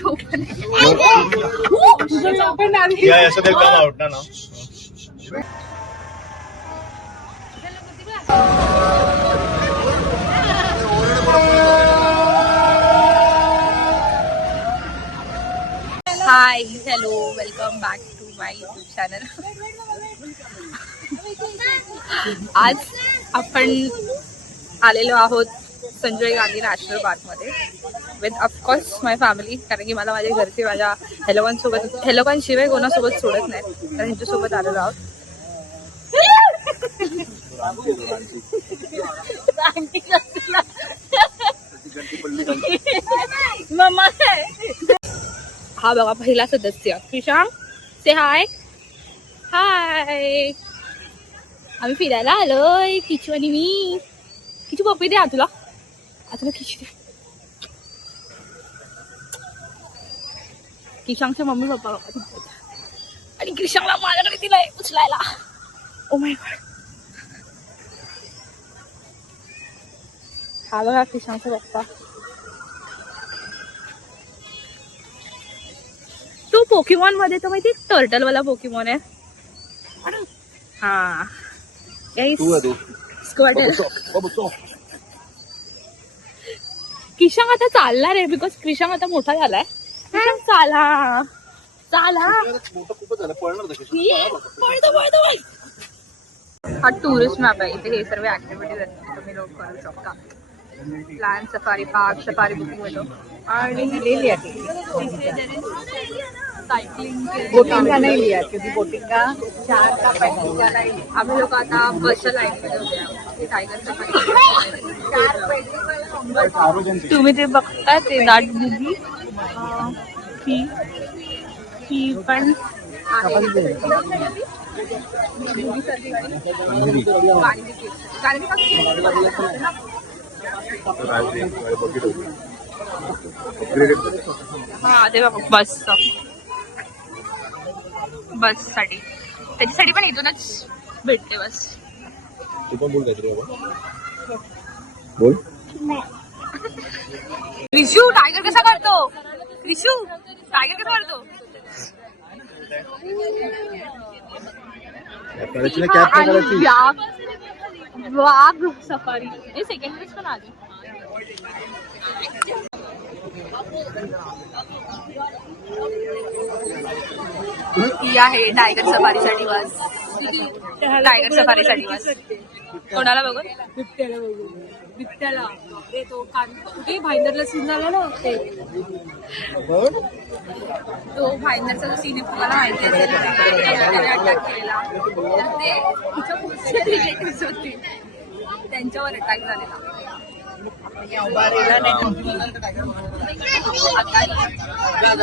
Gate open hi hello welcome back to my YouTube channel. आज आपण आलेलो आहोत संजय गांधी नॅशनल पार्कमध्ये विथ ऑफकोर्स माय फॅमिली, कारण की मला माझ्या घरचे माझ्या हेलोकांशिवाय कोणासोबत सोडत नाही, तर ह्यांच्यासोबत आलेलो आहोत. हा बघा पहिला सदस्य किशांग, से हाय. हाय, आम्ही फिरायला आलोय किचू आणि मी. किचू पप्पी दे तुला, आता किचू दे. किशांगचे मम्मी पप्पा आणि किशांगला माझ्याकडे दिलाय उचलायला. Oh my God. हा बघा किशांगचा पप्पा. तो पोकेमॉन मध्ये तर माहिती टर्टल वाला पोकेमॉन आहे. हा किशांग आता चालणार आहे, बिकॉज किशांग आता मोठा झालाय. चाला चाला, हा टुरिस्ट मॅप आहे. इथे हे सर्व ऍक्टिव्हिटीज आहेत, तुम्ही लोक करू शकता. Plan safari park, safari booking होतो आणि सायकलिंग. बोटिंग का नाही लिया, क्योंकि बोटिंग का 4 का पैसे का नाही. आम्ही लोक आता बसच्या लाईनमध्ये होते. Tiger safari. तुम्ही ते बघता ते दाट बुगी, ही पण हा ते बघ बस साठी, त्याच्यासाठी पण इथूनच भेटते बस. तू पण बोल काहीतरी बोल. रिशू टायगर कसा करतो? रिशू टायगर कसा करतो? वाघ सफारी हे सेकंड पेज पण आली. ही आहे टायगर सफारीसाठी बस. टायगर सफारीसाठी बस. कोणाला बघून? बिबट्याला बघून. बिबट्याला तो कुठे भाईंदरला सीन झाला ना, तो भाईंदरचा जो सीन आहे तुम्हाला माहिती असेल. अटॅक केलेला, तर ते तिच्या पुढचे रिलेटिव्स होते, त्यांच्यावर अटॅक झालेला.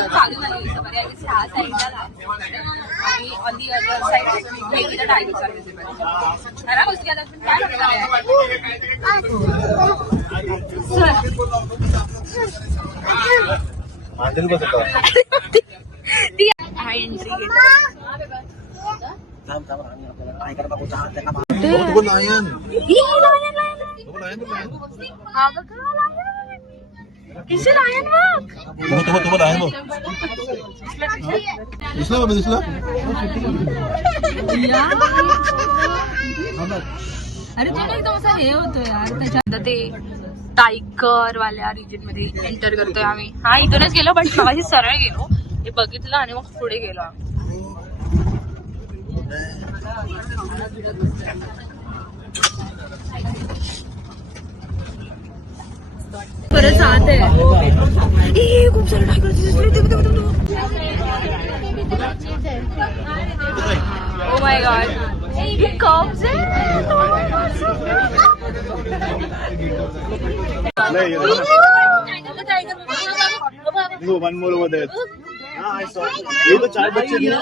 चालू झाली सफारी ह्या साईडला आणि ऑन दी अदर साईड वेगळीला टायगर सर्व्हिस. खरा गोष्टी आता पण काय करणार एंट्री किसे लायन बघ. दिसला बाबा, दिसला. अरे तो एकदम असा हे होतो यार. त्याच्यात ते टायगर वाल्या रिजन मध्ये एंटर करतोय आम्ही. हा इथूनच गेलो, पण मगाशी सरळ गेलो, हे बघितलं आणि मग पुढे गेलो आम्ही. परत आत आहे खूप सारे टायगर दिसले. ओ माय गॉड, हे कब्स आहे. One more over there. I saw. ये तो 4 बच्चे दिए ना.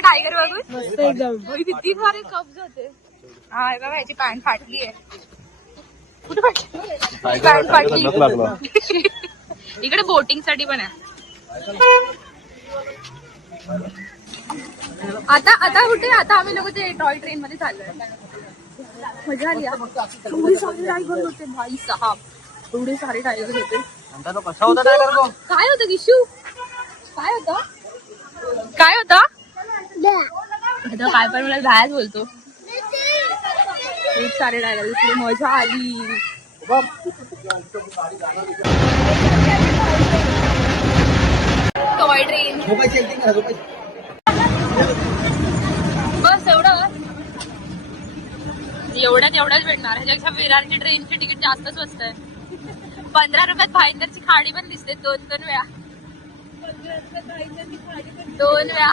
टायगर बघून किती सारे कब्स होते. हा बघा, याची पॅन्ट फाटली आहे. कुठे पॅन्ट फाटली. नख लागला. इकडे बोटिंग साठी पण आहे. आता कुठे आता आम्ही लोक ते टॉय ट्रेन मध्ये चाललोय. मजा आली. एवढे सारे टायगर होते भाई साहब. एवढे सारे टायगर होते. काय होतं किशू? काय होतं? काय होतं? काय पण मला बाहेर बोलतो. खूप सारे टायगर दिसले. मजा आली. टॉय ट्रेन बस एवढ्याच भेटणार. ह्याच्यापेक्षा विरारची ट्रेनची तिकीट जास्त स्वस्त आहे. 15 रुपयात भाईंदरची खाडी पण दिसते 2 वेळा. 2 वेळा.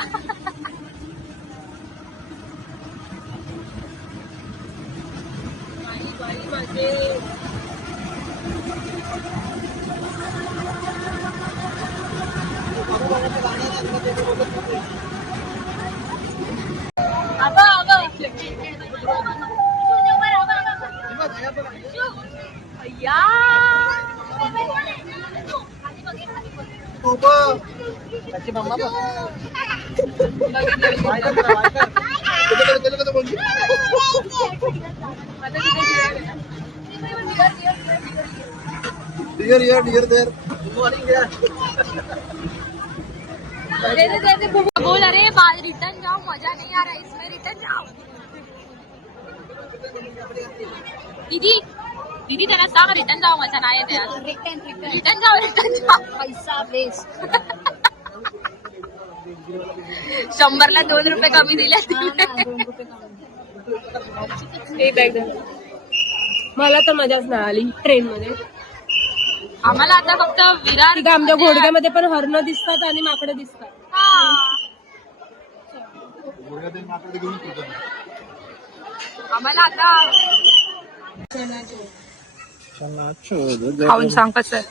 बोल अरे बाद रिटर्न जाओ. मजा नहीं आ रहा है इसमें. रिटर्न जाओ. दीदी त्यांना सांग रिटर्न जाओ. मजा नाही येते. रिटर्न जाओ. पैसा वेस्ट. 100ला 2 रुपये कमी दिले. मला तर मजाच नाही आली ट्रेन मध्ये. आम्हाला आता फक्त विरार तिथे आमच्या घोडक्यामध्ये पण हरण दिसतात आणि माकडे दिसतात. आम्हाला आता खाऊन सांग कसं आहे.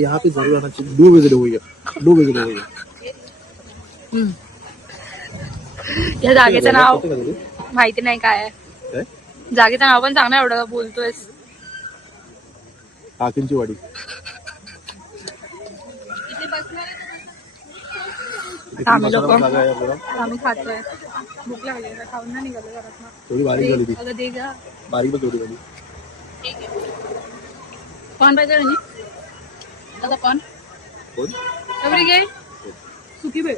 यहाँ पे जरूर आना चाहिए. 2 बजे हो गया. या जागेचं नाव माहिती नाही काय आहे. जागेचं नाव पण सांग ना. एवढं बोलतोयस. काकींची वाडी. आम्ही खातोय. भूक लागली. खाऊन ना निघालो घरात. थोडी बारीक झाली ती. अगं दे गा. बारीक पण थोडी झाली. कोण पाहिजे रंजी? आता कोण एवढी घे. सुकी भेळ.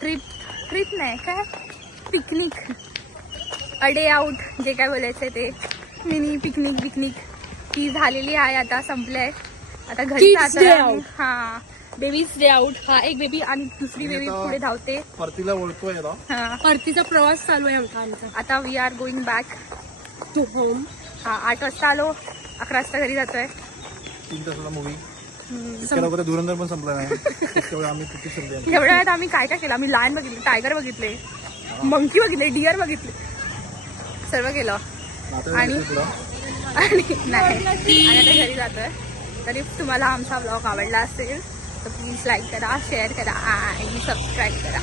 ट्रिप नाही काय पिकनिक. अडे आउट जे काय बोलायचंय ते. मिनी पिकनिक ती झालेली आहे. आता संपलंय. आता घरी जातो. हा बेबीज डे आउट. हा एक बेबी आणि दुसरी बेबी पुढे धावते. परतीला ओळखतोय ना. हा परतीचा प्रवास चालू आहे आमचा. आता we are going back to home. हा 8 वाजता आलो. 11 वाजता घरी जातोय. 3 तासाला मूवी. लवकर धुरंधर पण संपला नाही. आम्ही किती संपले. एवढ्या वेळात आम्ही काय केलं. आम्ही लायन बघितले. टायगर बघितले. मंकी बघितले. डिअर बघितले. सर्व केलं. आणि नाही आणि आता घरी जातोय. तरी तुम्हाला आमचा ब्लॉग आवडला असेल तर प्लीज लाईक करा, शेअर करा आणि सबस्क्राईब करा.